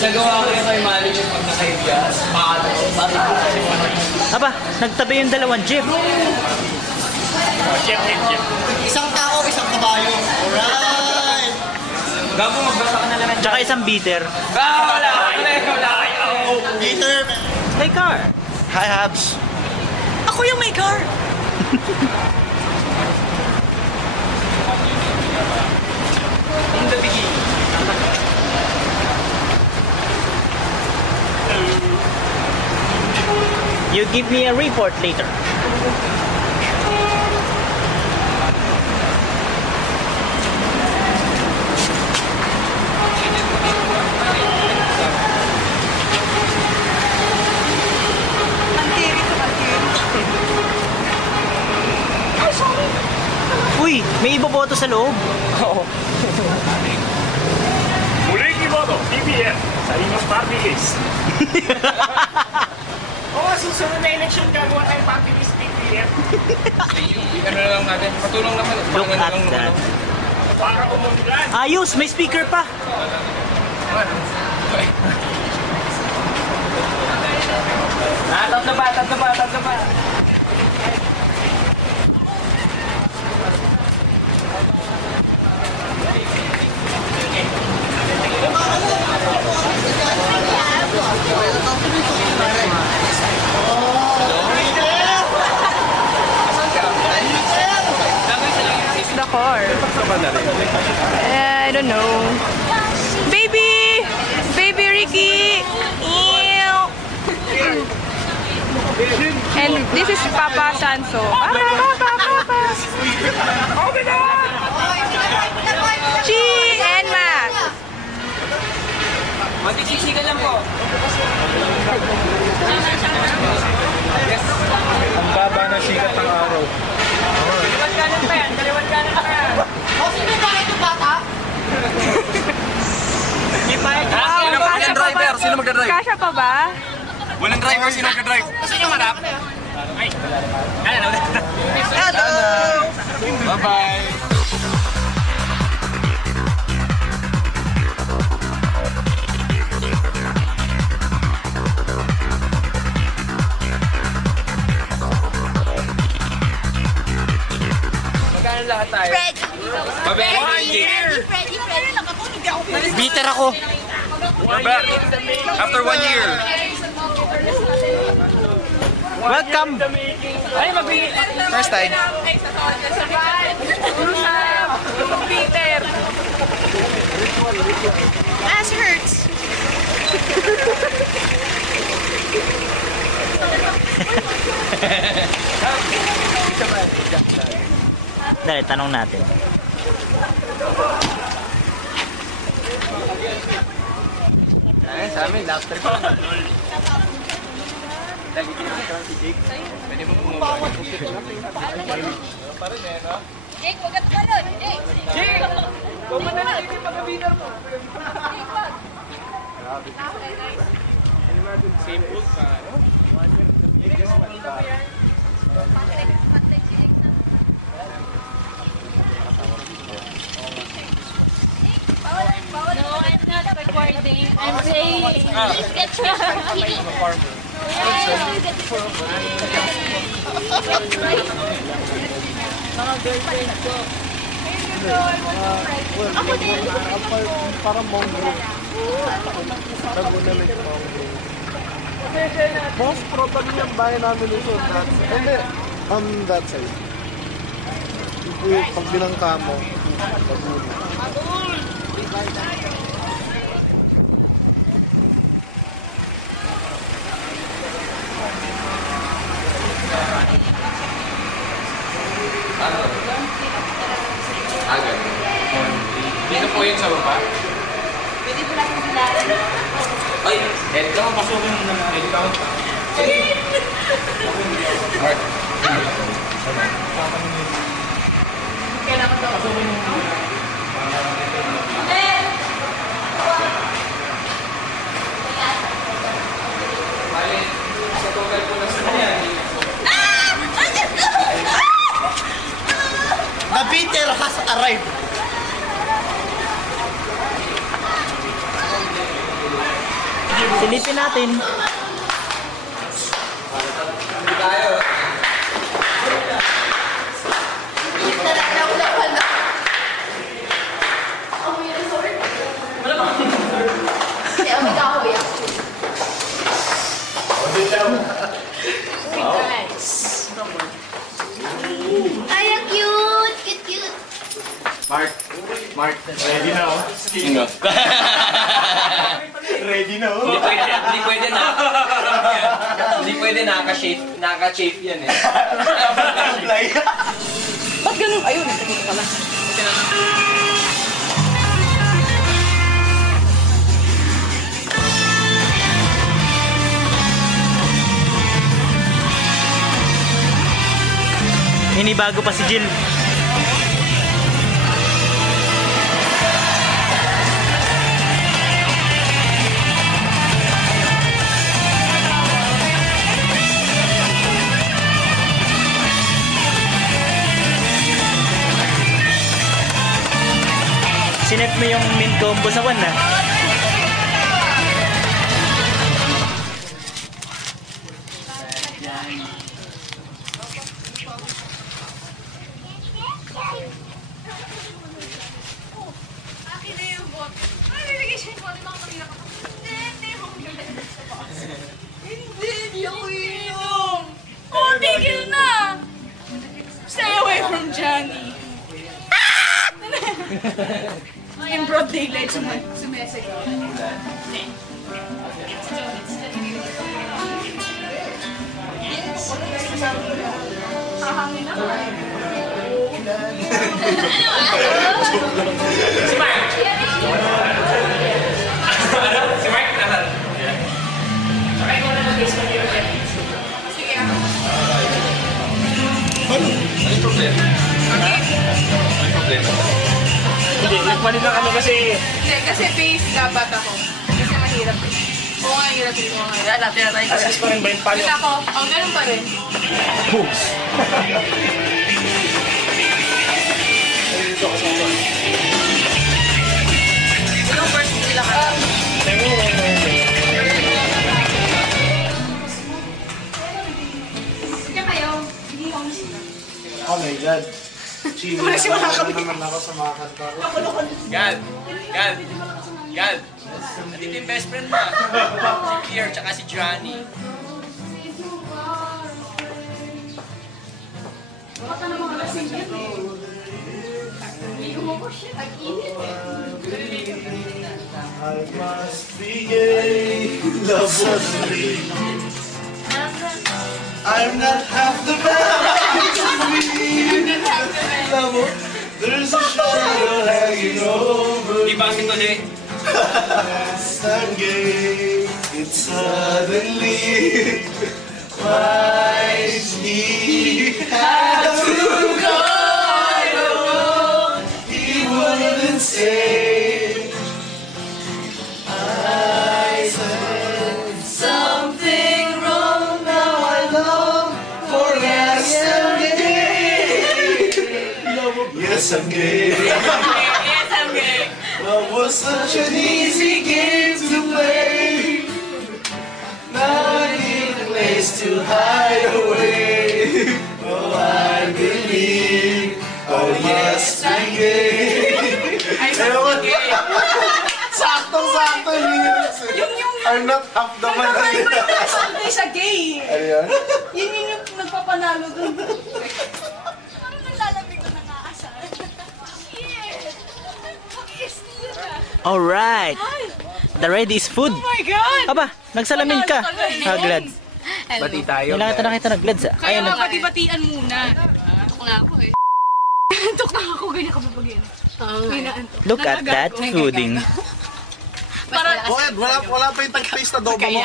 Nagawa ko yung kay Malik yung pag nakaibiyas. Aba, nagtabi yung dalawang jeep. Jeep. Isang tao, isang kabayo. Alright! Gago, magbasa ka na lang. Tsaka isang beater. Wala! Peter! May car. Hi, Habs. Ako yung may car. In the beginning. You give me a report later. Uy, may iboboto sa loob. Oo. Muling iboto, PPF, sa inyong party list. Oo, susunod na election gagawa tayong party list, PPF. Ano na lang natin, patulong naman. Look at that. Para umulan. Ayos, may speaker pa. Tatlo pa. The car. I don't know. Baby! Baby Ricky! Ew. And this is Papa Sanso. Papa! Chi and Max. Magsisisigan lang po. Ang baba na sikat ng araw. Kaliwat kanan pa yan. Sino ba ito bata? Walang driver. Sino magdadrive? Kasha pa ba? Walang driver. Sino magdadrive? Sino marap? Ay. Hello. Bye-bye. Lahat tayo. Freddy. 1 year! Freddy. Beater ako. We're back. After 1 year. Welcome. Ay, mag-i... First time. Peter. Ass hurts. Dali, tanong natin. Ay, sa amin, laughter ko. Lagi kinakatawa si Jake. Pwede mo bumaba. Pa rin eh, no? Jake, huwag ka tumalon. Jake! Jake! Bumaba na lang yung pagkabinar mo. Same book pa, no? 1 year in the biggest one pa. No, I'm not recording. I'm saying, let's get fish from Kitty. Mga girlfriend ko. Ako din. Parang mongrel. Nagunalig mongrel. Most probably yung bahay namin ito. Hindi. On that side. Pag binangka mo, Agad. Dito po yun sa baba. Pwede mo lang yung bilaran. Ay, edit ka mo, pasukin mo naman. Edit ka mo. Mark. Kailangan daw. Pasukin mo naman. Bali, sa total po na sa kanya, arrived. Silipin natin. Ay, ang cute! Cute! Mark, ready na oh. Sino? Ready na oh. Hindi pwede naka-shape yan eh. Ba't ganun? Ayun, dito pala. Hinibago pa si Jill. Sinet mo yung min combo sa one na. Hindi ako inom. Oh, tigil na. Stay away from Johnny. In broad daylight, sumesigaw. Ahangin ako. Si Mark! Si Mark naman. Try ko na mag-guess mo yung Sige ako. Anong problema? Anong problema? Hindi, nagpalit lang kami kasi... Hindi, kasi base dapat ako. Kasi mahirap eh. Oo nga, hirap yun. Oo nga. Natin na tayo. Asas pa rin ba yung palo? Yun ako. Oh, ganun pa rin. Booms! Yung first nila ka. Sige kayo. Hindi ako sila. Oh my God. Chino, naman ako sa mga kanta ko. Gad! Nandito yung best friend mo. Si Pierre tsaka si Johnny. Baka naman kasing yan eh. Hindi ko mo shit. Ang init eh. I must be gay, love was free. I'm not half the man. Love, there's a shadow hanging over Di ba si Tole? I'm gay, it's suddenly why he had to go. He wouldn't say. I said something wrong. Now I long for yes, I'm gay. Yes, I'm gay. Yes, I'm gay. Love was such an easy game to play. Now I need a place to hide away. Oh, I believe I must be gay. I must be gay. Saktong-sakto yung I'm not half the man. Ay, may nasabi sa gay. Ano yan? Yun yung nagpapanalo dun. Parang nalalamig ko na nakasal. Shit! Mag-i-steal na. Alright. The ready is food. Oh my God! Aba, nagsalamin ka. Glads. Bati tayo. Kailangan ito nakita ng Glads. Kaya Ayun. mapati-batian muna. Antok na ako eh. Antok na ako, ganyan ka ba pag yan? Look at that fooding. Para Wala pa yung tag-taste na dobo mo.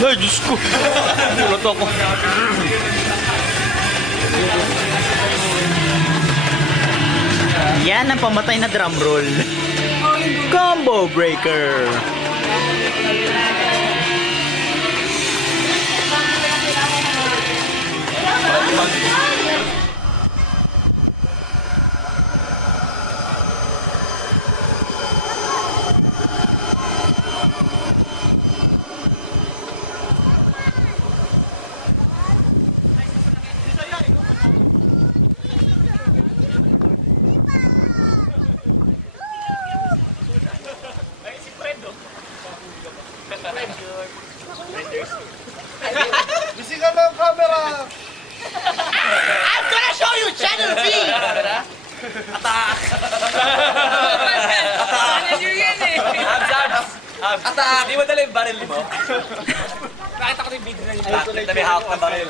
Ay, Diyos ko. Kulot ako. Yan ang pamatay na drum roll. oh, Combo breaker. Busy ka ng camera! I'm gonna show you Channel V! Manager yan eh. Abs. Di mo dala yung baril mo? Nakita ko yung video na yung bakit na may hawak na baril.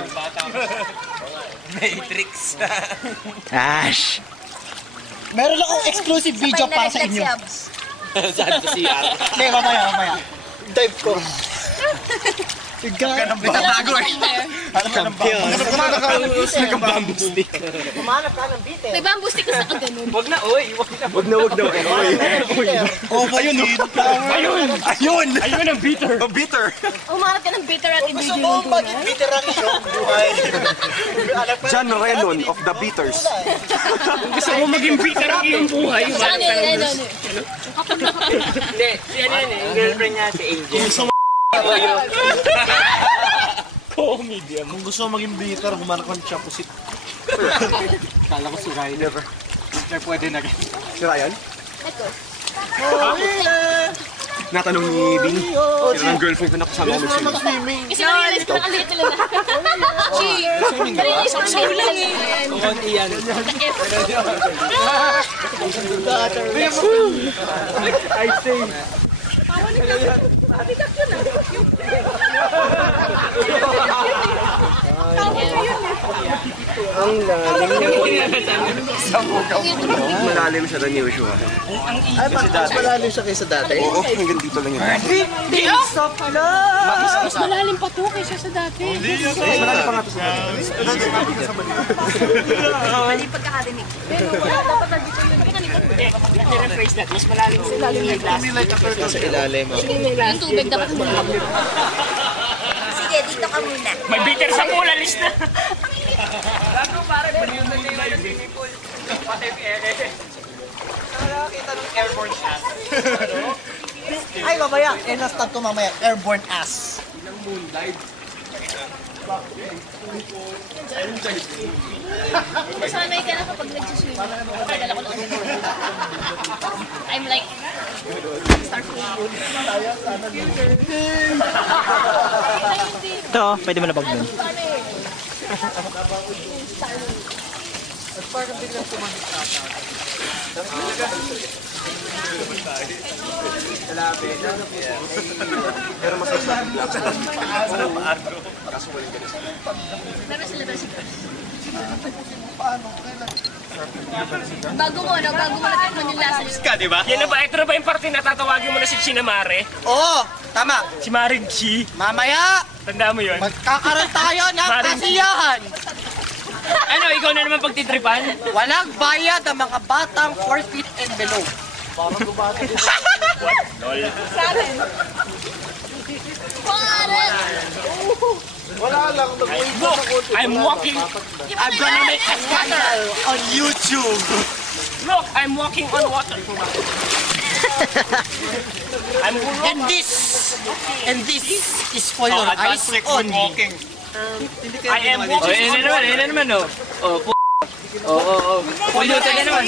Matrix. Ash. Meron akong exclusive video para sa inyo. Saan sa CR? Hindi, mamaya. Dive ko. Nagtatago eh. Champion. Nagka-bamboo stick. Kumanap ka ng beat eh. May bamboo stick ka sa ganun. Wag na, oy. Wag na. Oh, ayun, Ayun ang beater. Ang bitter. Umarap ka ng bitter at Gusto ibigay mo mo maging bitter ang iyong buhay. John Renon of the Beaters. Gusto mo maging beater ang iyong buhay. Saan yun? Hindi, si ano yun eh. Yung girlfriend niya, si Angel. Comedian. Kung gusto mo maging bitter, humanap ka ng chapusit. Kala ko si Ryan. Sir, pwede na. Si Ryan? Ito. Natanong ni Bing. Yun ang girlfriend ko na kasama ko mag-swimming. Kasi na-realize ko nakaliit nila na. Na-realize ko na lang eh. Konti yan. I say. Ang lalim niya. Malalim siya than usual. Ay, mas malalim siya kaysa dati? Oo, hanggang dito lang yun. Mas malalim pa to kaysa sa dati. Malalim pa nga ito sa dati. Mali pagkakarinig. I-rephrase that. Mas malalim sa ilalim ng glass. Sa ilalim. Yung tubig dapat malapit. Sige, dito ka muna. May beater sa mula list na. Gago pare, baliw na nila yung swimming pool. Pati yung ere. Nakakita ng airborne shot. Ay, mamaya. Na-stop ko mamaya. Airborne ass. Masanay ka na kapag nagsuswim. Tagal ako lang. I'm like, start swimming. Ito, pwede malabag dun. Meron sila ba siya? Bago mo natikman yung lasa niya. Ka, di ba? Yan na ba? Ito na ba yung parte na tatawagin mo na si Chinamare? Oo, tama. Si Maring Chi. Mamaya, Tanda mo yun? magkakaroon tayo ng kasiyahan. Ano, ikaw na naman pagtitripan? Walang bayad ang mga batang 4 feet and below. Wala lang. I'm walking. I'm gonna make a channel on YouTube. Look, I'm walking on water. And this is for your eyes only. I am walking on water. Ayun na naman, oh. Oo. Polluted na naman.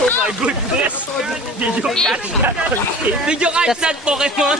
Oh my goodness! Did you catch that? Did you catch that Pokemon?